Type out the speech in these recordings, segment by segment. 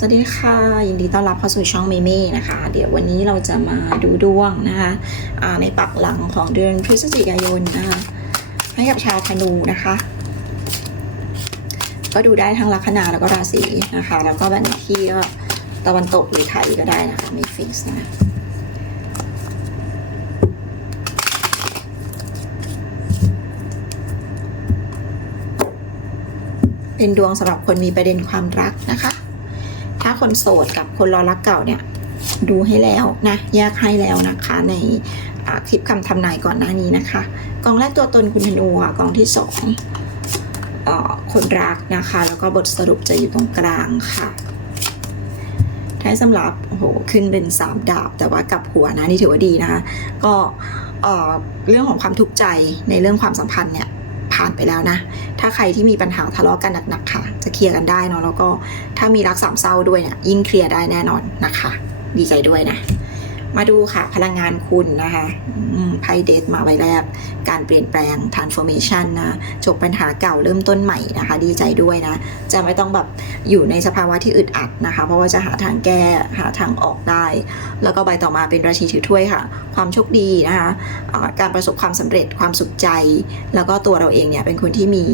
สวัสดีค่ะ ยินดีต้อนรับเข้าสู่ช่องเมเม่นะคะ เดี๋ยววันนี้เราจะมาดูดวงนะคะในปักหลังของเดือนพฤศจิกายนนะคะ ให้กับชาวธนูนะคะ ก็ดูได้ทั้งลัคนาแล้วก็ราศีนะคะ แล้วก็แบ่งที่ก็ตะวันตกหรือไทยก็ได้นะคะไม่ฟิกซ์นะเป็นดวงสำหรับคนมีประเด็นความรักนะคะ คนโสดกับคนรอรักเก่าเนี่ยดูให้แล้วนะแยกให้แล้วนะคะในคลิปคำทำนายก่อนหน้านี้นะคะกองแรกตัวตนคุณธนูอะกองที่สองคนรักนะคะ แล้วก็บทสรุปจะอยู่ตรงกลางค่ะท้ายสำหรับโอ้โหขึ้นเป็นสามดาบ แต่ว่ากลับหัวนะนี่ถือว่าดีนะคะ ก็เรื่องของความทุกข์ใจในเรื่องความสัมพันธ์เนี่ย ผ่านไปแล้วนะ ถ้าใครที่มีปัญหาทะเลาะกันหนักๆค่ะ จะเคลียร์กันได้เนาะแล้วก็ถ้ามีรักสามเศร้าด้วยเนี่ยยิ่งเคลียร์ได้แน่นอนนะคะ ดีใจด้วยนะ มาดูค่ะพลังงานคุณนะคะไพ่เดทมาไว้แรก การเปลี่ยนแปลง transformation นะจบปัญหาเก่าเริ่มต้นใหม่นะคะ ดีใจด้วยนะ จะไม่ต้องแบบอยู่ในสภาวะที่อึดอัดนะคะ เพราะว่าจะหาทางแก้หาทางออกได้ แล้วก็ใบต่อมาเป็นราชีถือถ้วยค่ะ ความโชคดีนะคะการประสบความสำเร็จความสุขใจ แล้วก็ตัวเราเองเนี่ยเป็นคนที่มี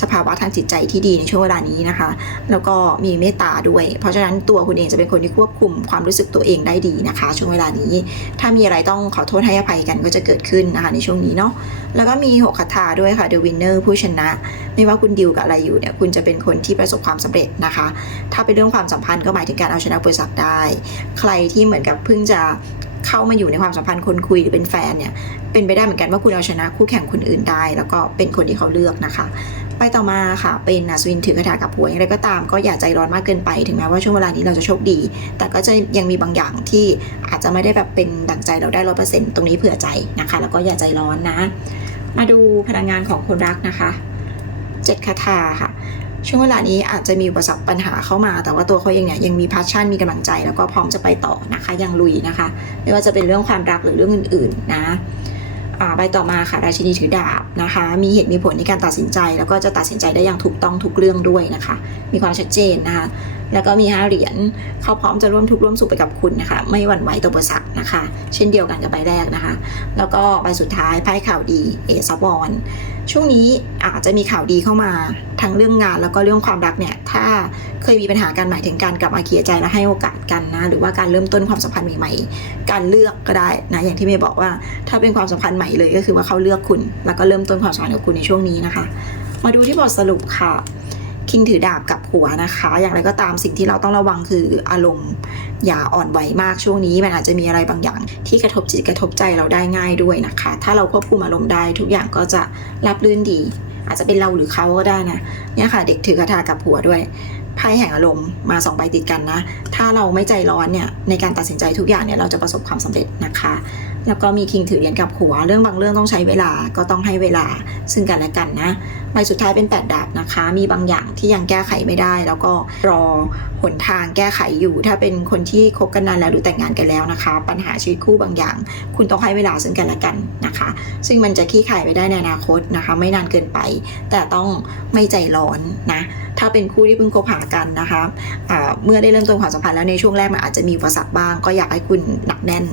สภาวะทางจิตใจที่ดีในช่วงเวลานี้นะคะ แล้วก็มีเมตตาด้วย เพราะฉะนั้นตัวคุณเองจะเป็นคนที่ควบคุมความรู้สึกตัวเองได้ดีนะคะ ช่วงเวลานี้ถ้ามีอะไรต้องขอโทษให้อภัยกันก็จะเกิดขึ้นนะคะในช่วงนี้เนาะแล้วก็มีหกคาถาด้วยค่ะ The Winner ผู้ชนะ ไม่ว่าคุณดิวกับอะไรอยู่เนี่ยคุณจะเป็นคนที่ประสบความสำเร็จนะคะ ถ้าเป็นเรื่องความสัมพันธ์ก็หมายถึงการเอาชนะอุปสรรคได้ ใครที่เหมือนกับเพิ่งจะเข้ามาอยู่ในความสัมพันธ์คนคุยหรือเป็นแฟนเนี่ยเป็นไปได้เหมือนกันว่าคุณเอาชนะคู่แข่งคนอื่นได้ แล้วก็เป็นคนที่เขาเลือกนะคะ ไปต่อมาค่ะเป็นอัศวินถือกระถากับผัวอย่างไรก็ตามก็อย่าใจร้อนมากเกินไปถึงแม้ว่าช่วงเวลานี้เราจะโชคดี แต่ก็จะยังมีบางอย่างที่อาจจะไม่ได้แบบเป็นดั่งใจเราได้ร้อยเปอร์เซ็นต์ตรงนี้เผื่อใจนะคะ แล้วก็อย่าใจร้อนนะ มาดูพลังงานของคนรักนะคะเจ็ดคาถาค่ะช่วงเวลานี้อาจจะมีอุปสรรคปัญหาเข้ามา แต่ว่าตัวเขาเองเนี่ยยังมีพาชั่นมีกำลังใจ แล้วก็พร้อมจะไปต่อนะคะยังลุยนะคะ ไม่ว่าจะเป็นเรื่องความรักหรือเรื่องอื่น ๆ นะ ใบต่อมาค่ะราชินีถือดาบนะคะ มีเหตุมีผลในการตัดสินใจ แล้วก็จะตัดสินใจได้อย่างถูกต้องทุกเรื่องด้วยนะคะ มีความชัดเจนนะคะแล้วก็มีห้าเหรียญเขาพร้อมจะร่วมทุกข์ร่วมสุขไปกับคุณนะคะ ไม่หวั่นไหวต่ออุปสรรคนะคะ เช่นเดียวกันกับใบแรกนะคะ แล้วก็ใบสุดท้ายไพ่ข่าวดีเอซบบอล ช่วงนี้อาจจะมีข่าวดีเข้ามาทั้งเรื่องงานแล้วก็เรื่องความรักเนี่ยถ้าเคยมีปัญหากันหมายถึงการกลับมาเคลียร์ใจและให้โอกาสกันนะหรือว่าการเริ่มต้นความสัมพันธ์ใหม่ๆ การเลือกก็ได้นะอย่างที่เมย์บอกว่า ถ้าเป็นความสัมพันธ์ใหม่เลยก็คือว่าเขาเลือกคุณ แล้วก็เริ่มต้นความสัมพันธ์กับคุณในช่วงนี้นะคะ มาดูที่บทสรุปค่ะ คิงถือดาบกับหัวนะคะ อย่างไรก็ตามสิ่งที่เราต้องระวังคืออารมณ์ อย่าอ่อนไหวมากช่วงนี้ มันอาจจะมีอะไรบางอย่าง ที่กระทบจิตกระทบใจเราได้ง่ายด้วยนะคะ ถ้าเราควบคุมอารมณ์ได้ทุกอย่างก็จะรับรื่นดี อาจจะเป็นเราหรือเขาก็ได้นะเนี่ยค่ะเด็กถือกระทากับหัวด้วยไพ่แห่งอารมณ์มาสองใบติดกันนะ ถ้าเราไม่ใจร้อนเนี่ยในการตัดสินใจทุกอย่างเนี่ยเราจะประสบความสำเร็จนะคะ แล้วก็มีคิงถือเหรียญกับหัว เรื่องบางเรื่องต้องใช้เวลาก็ต้องให้เวลาซึ่งกันและกันนะใบสุดท้ายเป็นแปดดาบนะคะ มีบางอย่างที่ยังแก้ไขไม่ได้ แล้วก็รอหนทางแก้ไขอยู่ ถ้าเป็นคนที่คบกันนานแล้วหรือแต่งงานกันแล้วนะคะ ปัญหาชีวิตคู่บางอย่าง คุณต้องให้เวลาซึ่งกันและกันนะคะ ซึ่งมันจะขี้ไขายไปได้ในอนาคตนะคะ ไม่นานเกินไป แต่ต้องไม่ใจร้อนนะถ้าเป็นคู่ที่เพิ่งคบหากันนะคะอ่าเมื่อได้เริ่มต้นความสัมพันธ์แล้วในช่วงแรกมันอาจจะมีอุปสรรคบ้าง ก็อยากให้คุณหนักแน่น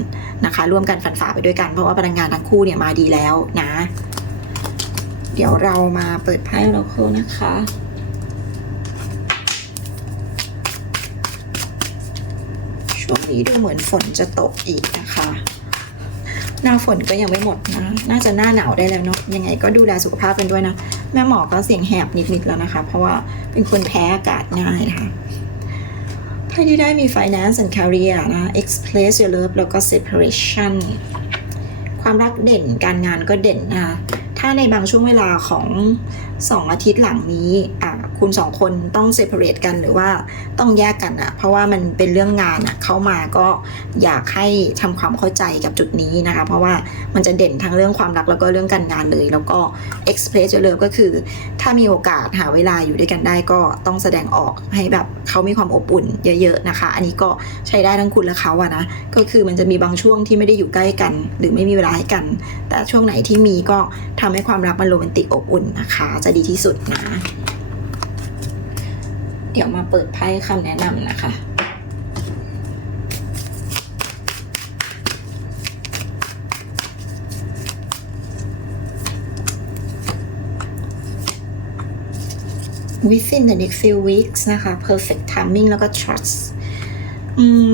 นะคะ ร่วมกันฟันฝ่าไปด้วยกัน เพราะว่าพลังงานทั้งคู่เนี่ยมาดีแล้วนะ เดี๋ยวเรามาเปิดไพ่โลโก้นะคะช่วงนี้ดูเหมือนฝนจะตกอีกนะคะหน้าฝนก็ยังไม่หมดนะ น่าจะหน้าหนาวได้แล้วเนาะ ยังไงก็ดูแลสุขภาพกันด้วยนะ แม่หมอก็เสียงแหบนิดๆแล้วนะคะ เพราะว่าเป็นคนแพ้อากาศง่ายนะคะ ไพ่ที่ได้มี finance and career นะ express your love แล้วก็ separation ความรักเด่นการงานก็เด่นนะถ้าในบางช่วงเวลาของ 2 อาทิตย์หลังนี้อ่า คุณสองคนต้องเซ p a r a t e กันหรือว่าต้องแยกกันอะเพราะว่ามันเป็นเรื่องงานอะเข้ามาก็อยากให้ทำความเข้าใจกับจุดนี้นะคะ เพราะว่ามันจะเด่นทั้งเรื่องความรักแล้วก็เรื่องการงานเลย แล้วก็ express your love ก็คือ ถ้ามีโอกาสหาเวลาอยู่ด้วยกันได้ก็ต้องแสดงออกให้แบบเขามีความอบอุ่นเยอะๆนะคะ อันนี้ก็ใช้ได้ทั้งคุณและเขาอะนะก็คือมันจะมีบางช่วงที่ไม่ได้อยู่ใกล้กัน หรือไม่มีเวลาให้กัน แต่ช่วงไหนที่มีก็ทำให้ความรักมันโรแมนติกอบอุ่นนะคะ จะดีที่สุดนะ เดี๋ยวมาเปิดไพ่คำแนะนำนะคะ within the next few weeks นะคะ perfect timing แล้วก็ trust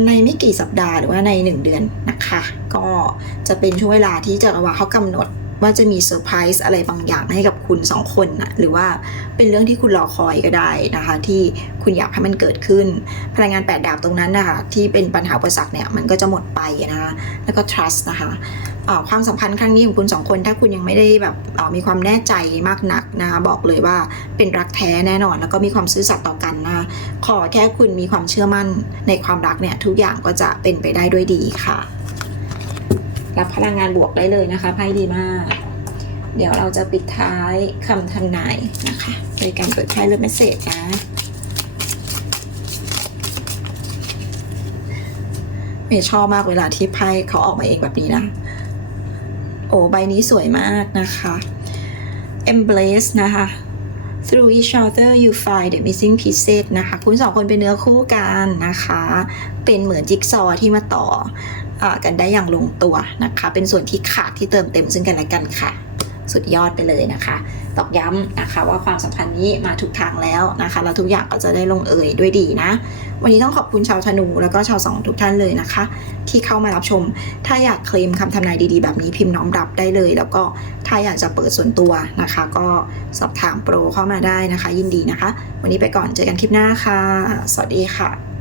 ในไม่กี่สัปดาห์หรือว่าในหนึ่งเดือนนะคะ ก็จะเป็นช่วงเวลาที่จะว่าเขากำหนด ว่าจะมีเซอร์ไพรส์อะไรบางอย่างให้กับคุณสองคนนะหรือว่าเป็นเรื่องที่คุณรอคอยก็ได้นะคะ ที่คุณอยากให้มันเกิดขึ้น พลังงานแปดดาบตรงนั้นนะคะที่เป็นปัญหาอุปสรรคเนี่ยมันก็จะหมดไปนะคะแล้วก็ trust นะคะความสัมพันธ์ครั้งนี้ของคุณสองคน ถ้าคุณยังไม่ได้แบบมีความแน่ใจมากนักนะคะบอกเลยว่าเป็นรักแท้แน่นอน แล้วก็มีความซื่อสัตย์ต่อกันนะขอแค่คุณมีความเชื่อมั่นในความรักเนี่ยทุกอย่างก็จะเป็นไปได้ด้วยดีค่ะ รับพลังงานบวกได้เลยนะคะไพ่ดีมาก เดี๋ยวเราจะปิดท้ายคำทำนายนะคะโดยการเปิดไพ่เลือกเมสเซจนะเมย์ชอบมากเวลาที่ไพ่เขาออกมาเองแบบนี้นะ โอ้ใบนี้สวยมากนะคะ embrace นะคะ through each other you find the missing pieces นะคะ คุณสองคนเป็นเนื้อคู่กันนะคะ เป็นเหมือนจิ๊กซอว์ที่มาต่อ กันได้อย่างลงตัวนะคะ เป็นส่วนที่ขาดที่เติมเต็มซึ่งกันและกันค่ะ สุดยอดไปเลยนะคะ ตอกย้ำนะคะว่าความสัมพันธ์นี้มาถูกทางแล้วนะคะ แล้วทุกอย่างก็จะได้ลงเอยด้วยดีนะ วันนี้ต้องขอบคุณชาวธนูแล้วก็ชาวสองทุกท่านเลยนะคะ ที่เข้ามารับชม ถ้าอยากเคลมคำทำนายดีๆ แบบนี้พิมพ์น้อมรับได้เลย แล้วก็ถ้าอยากจะเปิดส่วนตัวนะคะ ก็สอบถามโปรเข้ามาได้นะคะ ยินดีนะคะ วันนี้ไปก่อนเจอกันคลิปหน้าค่ะ สวัสดีค่ะ